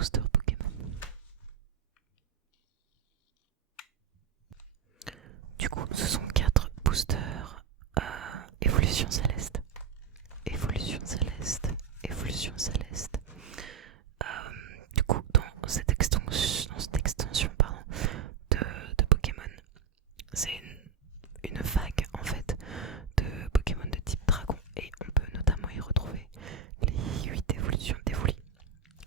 boosters Pokémon. Du coup, ce sont 4 boosters évolution céleste. Évolution céleste. Évolution céleste. Du coup, dans cette extension de Pokémon, c'est une vague en fait de Pokémon de type dragon et on peut notamment y retrouver les 8 évolutions d'Evoli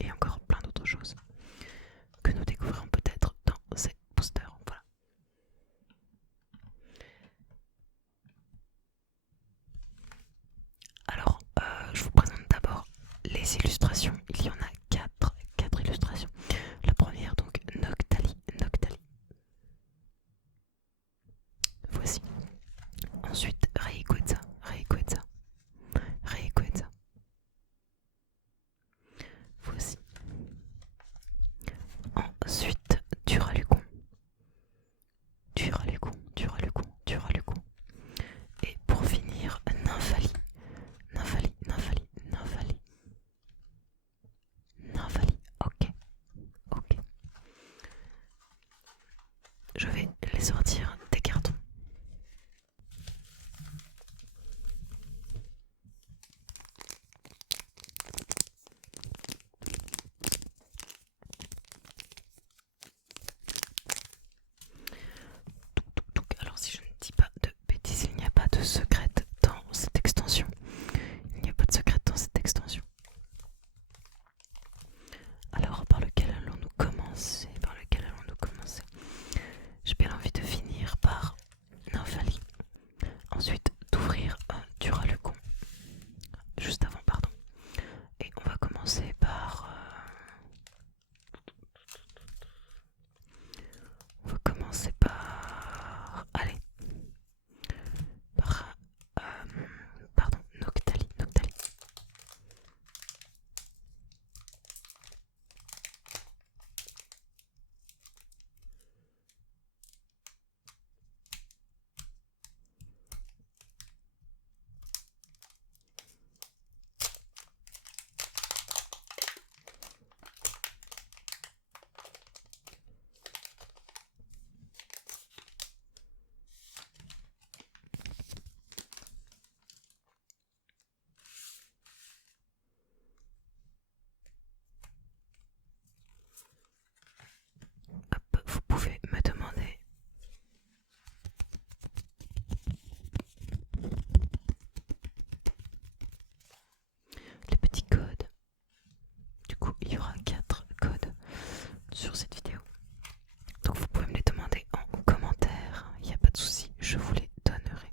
et encore plein d'autres choses que nous découvrirons peut-être dans ces boosters. Voilà. Alors, je vous présente d'abord les illustrations. Il y en a 4 illustrations. La première, donc, Noctali. Voici. Ensuite, Rayquaza. Voici. Ensuite, Duralugon. Et pour finir, Nymphali. Ok. Je vais les sortir des cartons. Alors si je ne dis pas de bêtises, il n'y a pas de secret dans cette extension. Alors par lequel allons-nous commencer? J'ai bien envie de finir par Nymphali. Ensuite d'ouvrir un Duralugon. Juste avant, pardon. Et on va commencer par... Allez. Par... pardon, Noctali. Hop, vous pouvez me demander les petits codes. Du coup, il y aura 4 codes sur cette vidéo. Donc vous pouvez me les demander en commentaire. Il n'y a pas de souci, je vous les donnerai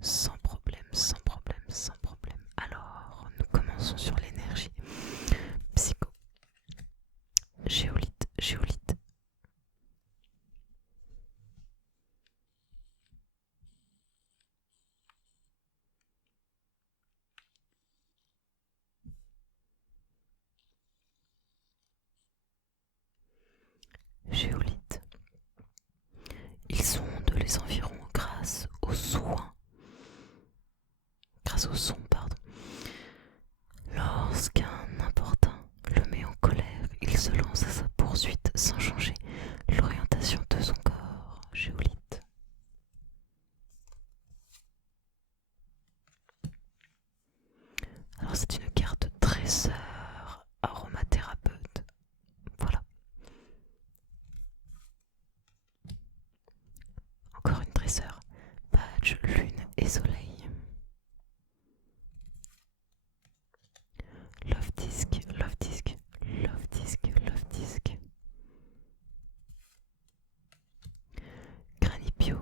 sans problème. Alors, nous commençons sur l'énergie. Psycho. Géolite. Ils sondent les environs grâce au son, pardon. Lorsqu'un importun le met en colère, il se lance à sa poursuite sans changer l'orientation de son corps. Géolite. Alors c'est une carte dresseur aromathérapeute. Voilà. Encore une dresseur. Badge, lune et soleil. Love disc. Granipio.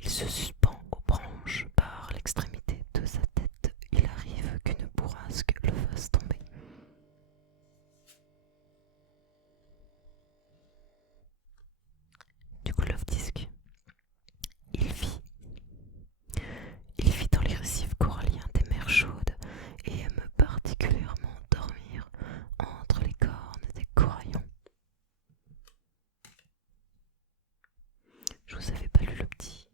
Il se suspend aux branches par l'extrémité de sa tête. Il arrive qu'une bourrasque le fasse tomber. Du coup, Love Disc, il vit dans les récifs coralliens des mers chaudes et aime particulièrement dormir entre les cornes des coraillons. Je vous avais pas lu le petit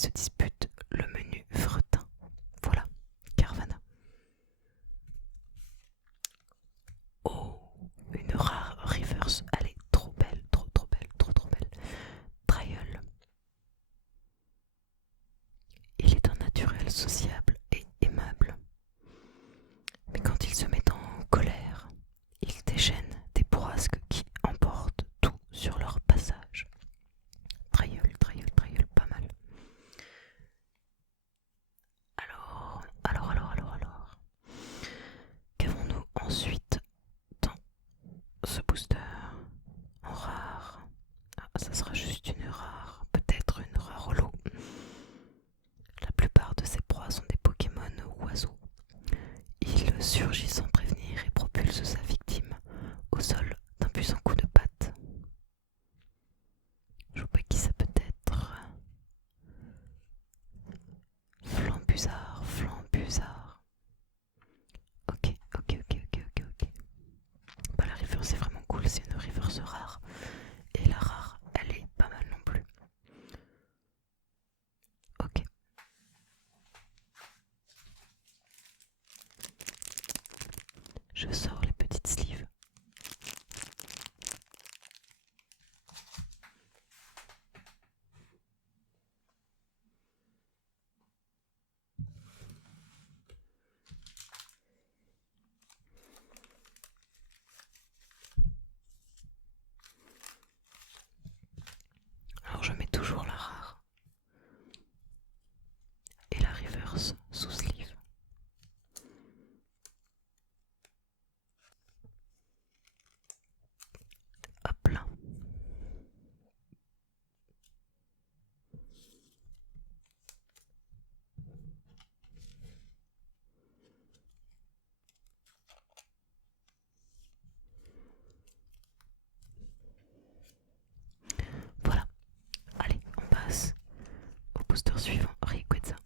se disputent le menu fretin. Voilà, Carvana. Oh, une rare reverse, elle est trop belle, trop belle, trop belle. Trial. Il est un naturel sociable et aimable. Mais quand il se met en colère, il déchaîne des bourrasques qui emportent tout sur leur passage. Trial, pas mal. Alors. Qu'avons-nous ensuite dans ce booster en rare? Ça sera juste une rare, peut-être une rare holo. La plupart de ces proies sont des Pokémon oiseaux. Il surgit sans prévenir et propulse sa victime au sol d'un puissant coup de patte. Je vois pas qui ça peut être. Flambusard. Ok. Bah, la reverse est vraiment cool, c'est une reverse rare. Et la rare, elle est pas mal non plus. Ok. Je sors les petites sleeves. Alors je mets toujours la rare et la reverse sous sleeve. Hop là. Voilà. Allez, on passe au booster suivant, Rayquaza.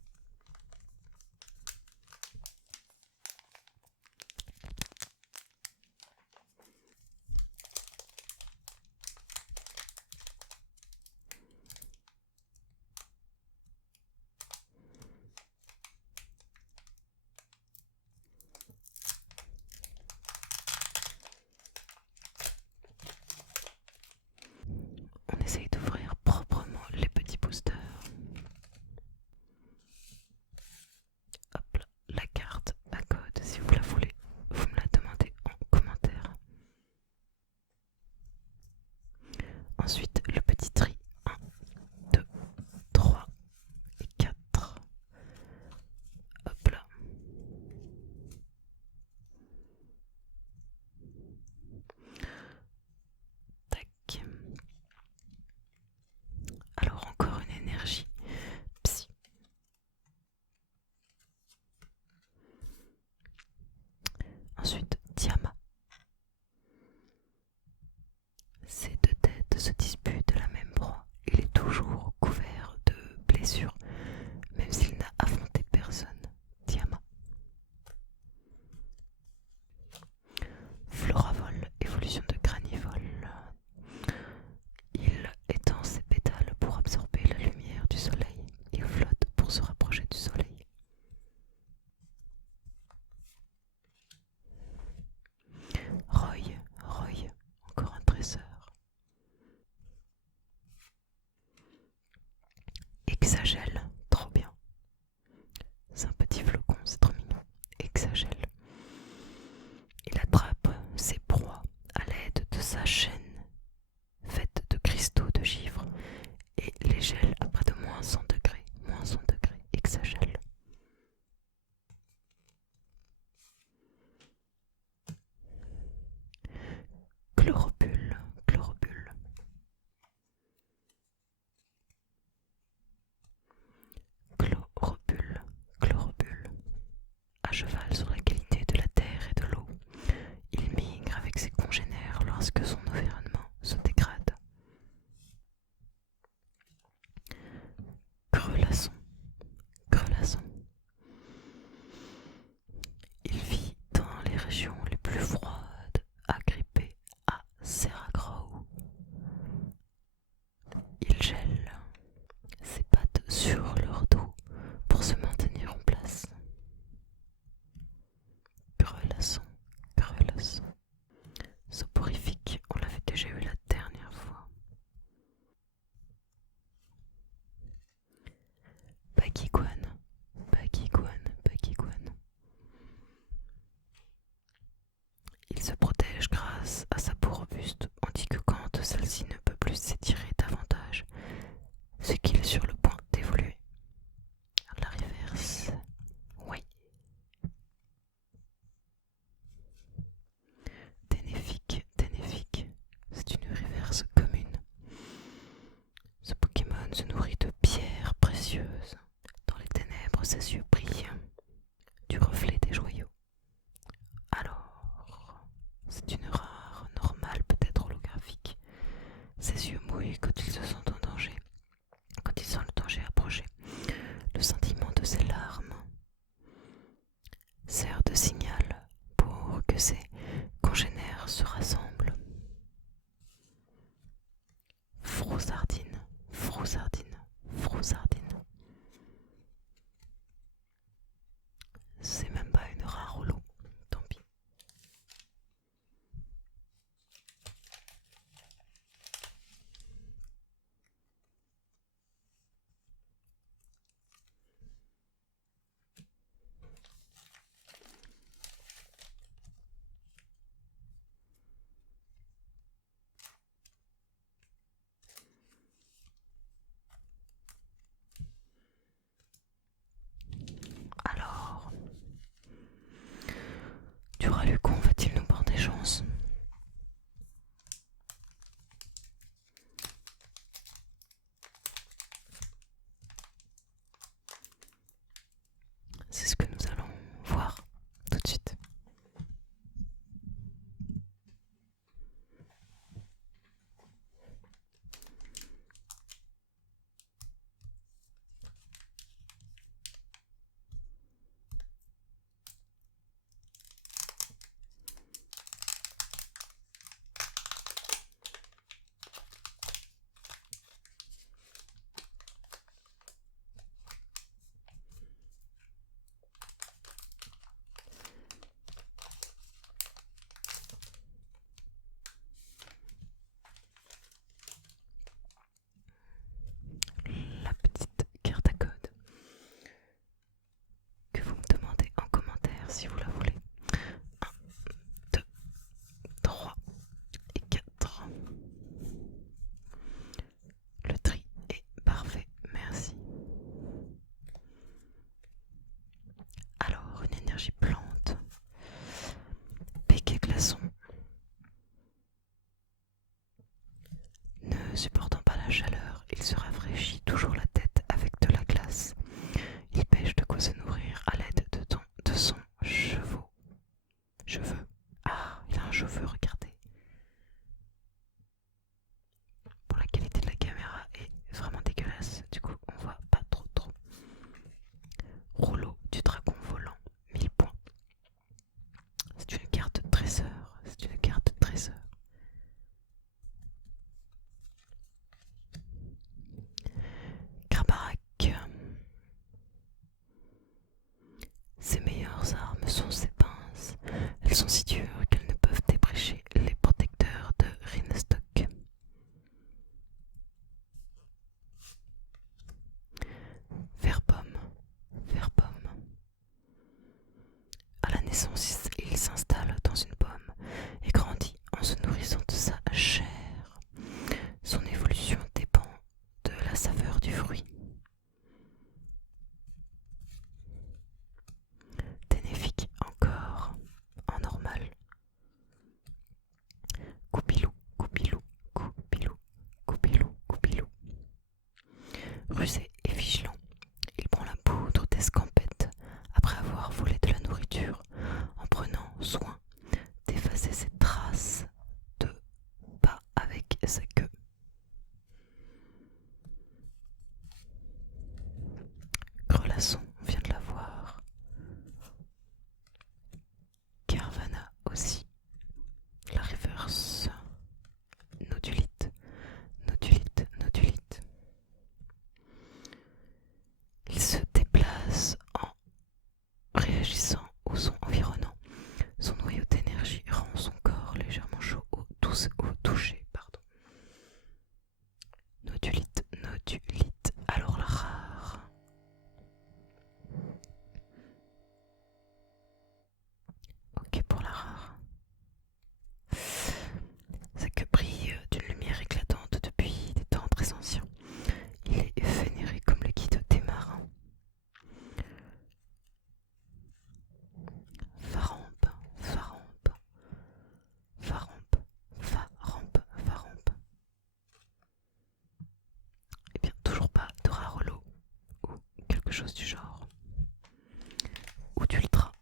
On essaye d'ouvrir proprement les petits boosters. Hop là, la carte à code, si vous la voulez, vous me la demandez en commentaire. Ensuite, le petit tri. 1, 2, 3 et 4. Hop là. Tac. Alors encore une énergie psy. Ensuite, Diama. Ces deux têtes se disputent la même proie. Il est toujours couvert de blessures, même s'il n'a affronté personne. Diama. Floravol, évolution de Granivol. Il étend ses pétales pour absorber la lumière du soleil. Il flotte pour se rapprocher du soleil. Roy, encore un tresseur. Exagèle, trop bien. C'est un petit flocon, c'est trop mignon. Exagèle. Il attrape ses proies à l'aide de sa chaîne faite de cristaux de givre et les gèle à près de moins 100 degrés. Moins 100 degrés, exagèle. Chloropule. À cheval sur la qualité de la terre et de l'eau, il migre avec ses congénères lorsque son environnement se dégrade. Grelasson. Il vit dans les régions les plus froides, agrippé à Serragrow. Il gèle ses pattes sur le C'est une rare, normale, peut-être holographique. Ses yeux mouillent quand ils se sentent en danger, quand ils sentent le danger approcher. Le sentiment de ses larmes sert de signal pour que ses congénères se rassemblent. Frousardine, Frousardine, Frousardine. C'est même pas une rare holo, tant pis. Alors, Duralucon va-t-il nous porter chance? C'est ce que nous allons voir tout de suite. La petite carte à code que vous me demandez en commentaire si vous la voulez. 1, 2, 3 et 4. Le tri est parfait, merci. Alors, une énergie plante. Péquet glaçon. Ne supportant pas la chaleur, il se rafraîchit toujours la tête avec de la glace. Il pêche de quoi se nourrir à l'aide de son cheveu. Ah, il a un cheveu, regardez. Bon, la qualité de la caméra est vraiment dégueulasse, du coup on voit pas trop. Rouleau du dragon volant, 1000 points. C'est une carte trésor, c'est une carte trésor. Grabarak. Ses meilleures armes sont ses pinces. Elles sont si dures qu'elles ne peuvent débrécher les protecteurs de Rinstock. Verpomme. À la naissance, il s'installe dans une pomme et grandit en se nourrissant de sa chair. Son évolution dépend de la saveur du fruit. Ténéfique encore, en normal. Coupilou. Rusé et vigilant, il prend la poudre d'escampette après avoir volé de la nourriture en prenant soin d'effacer ses traces de pas avec sa queue. Grelasson, on vient de la voir. Carvana aussi. La reverse. Nodulite. Il se déplace en réagissant au son environnant. Son noyau d'énergie rend son corps légèrement chaud au toucher. Nodulite. Alors la rare. Ok pour la rare. Sa queue brille d'une lumière éclatante depuis des temps très anciens. Il est vénéré comme le guide des marins. Farampe. Eh bien, toujours pas de rare holo ou quelque chose du genre. Ou d'ultra.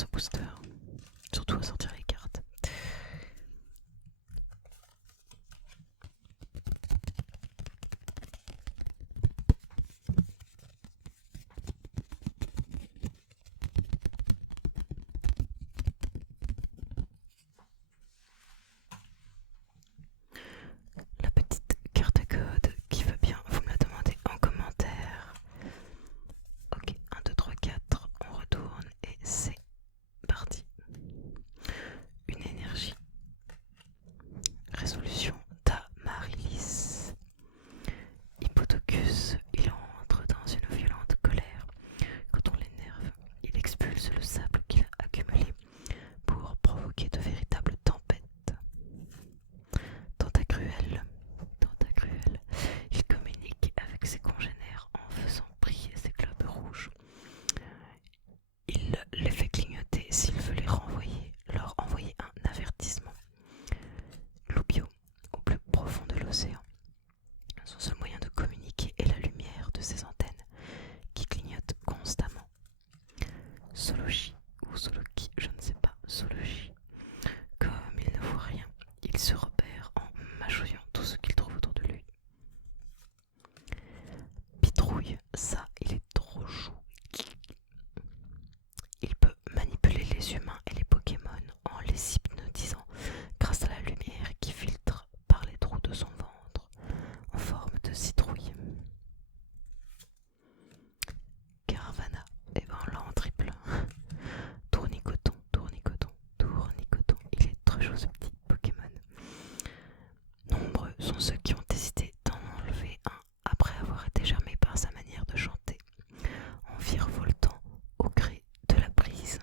ce booster, surtout à sortir les cartes. La petite carte code qui va bien, vous me la demandez en commentaire. Ok, 1, 2, 3, 4, on retourne et c'est parti. Une énergie. Résolution d'Amaryllis. Hippotocus, il entre dans une violente colère. Quand on l'énerve, il expulse le sable qu'il a accumulé pour provoquer de véritables tempêtes. Tentacruel, Tentacruel, il communique avec ses congénères en faisant briller ses globes rouges. Il les fait clignoter s'il veut les renvoyer, leur envoyer un avertissement. Lubio, au plus profond de l'océan. Son seul moyen de communiquer est la lumière de ses antennes qui clignotent constamment. Solochi ou Soloki, je ne sais pas, Solochi. Comme il ne voit rien, il se repère en mâchouillant tout ce qu'il trouve autour de lui. Pitrouille, ça, il est trop chou. Il peut manipuler les humains et les Pokémon en les hypnotisant grâce à la lumière qui filtre par les trous de son ventre en forme de citrouille. Caravana, et ben là en triple. Tournicoton, Tournicoton, Tournicoton, il est trop chaud ce petit Pokémon. Nombreux sont ceux qui ont hésité d'en enlever un après avoir été charmés par sa manière de chanter, en virevoltant au gré de la brise.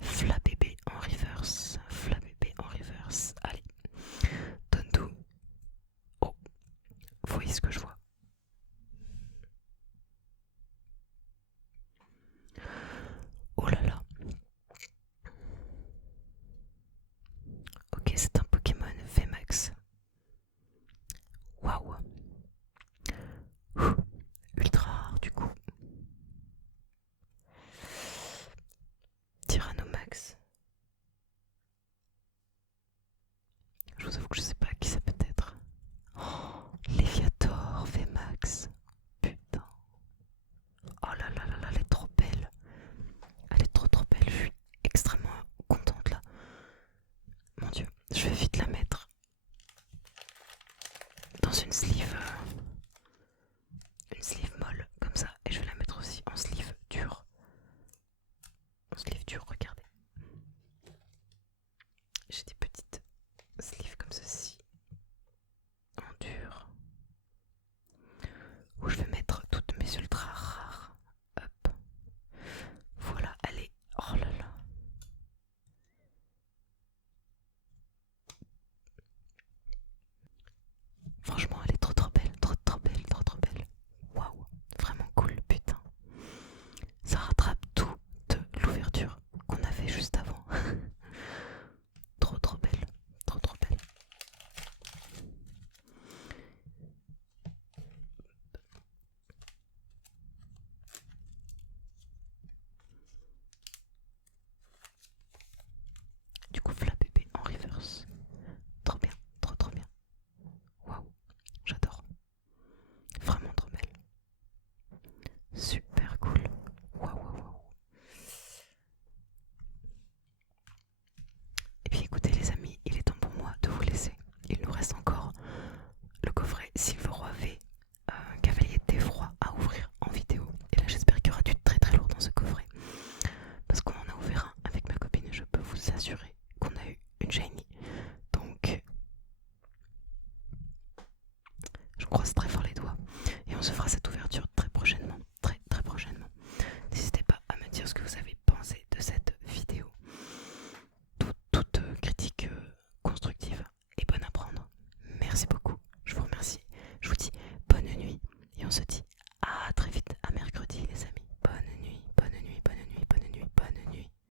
Flabébé en reverse, Flabébé en reverse, allez, donne tout. Oh, vous voyez ce que je vois? Oh là là. Ok, c'est un Pokémon VMAX. Waouh. Ultra rare du coup. Tyrannomax. Je vous avoue que je sais pas qui ça peut être. Oh, Léviator VMAX. Putain. Oh là là là là, elle est trop belle. Elle est trop trop belle. Je suis extrêmement contente là. Mon dieu, je vais vite la mettre dans une sleeve molle comme ça, et je vais la mettre aussi en sleeve dur. En sleeve dur, regardez. J'ai des petites sleeves comme ceci en dur où je vais mettre toutes mes ultra rares. Hop. Voilà, allez. Oh là là. Franchement, elle est trop trop belle, trop trop belle, trop trop belle. Waouh, vraiment cool, putain. Ça rattrape tout de l'ouverture qu'on avait juste avant. Trop trop belle, trop trop belle. Du coup, Flabébé en reverse. Trop bien, trop trop bien. Waouh, j'adore. Vraiment trop belle. Super cool. Waouh, waouh, waouh. Et puis écoutez les amis, il est temps pour moi de vous laisser. Il nous reste encore le coffret Sylve-Roi V, Cavalier d'Effroi à ouvrir en vidéo. Et là j'espère qu'il y aura du très très lourd dans ce coffret. Parce qu'on en a ouvert un avec ma copine et je peux vous assurer qu'on a eu une shiny. Donc je croise très fort les doigts. Et on se fera cette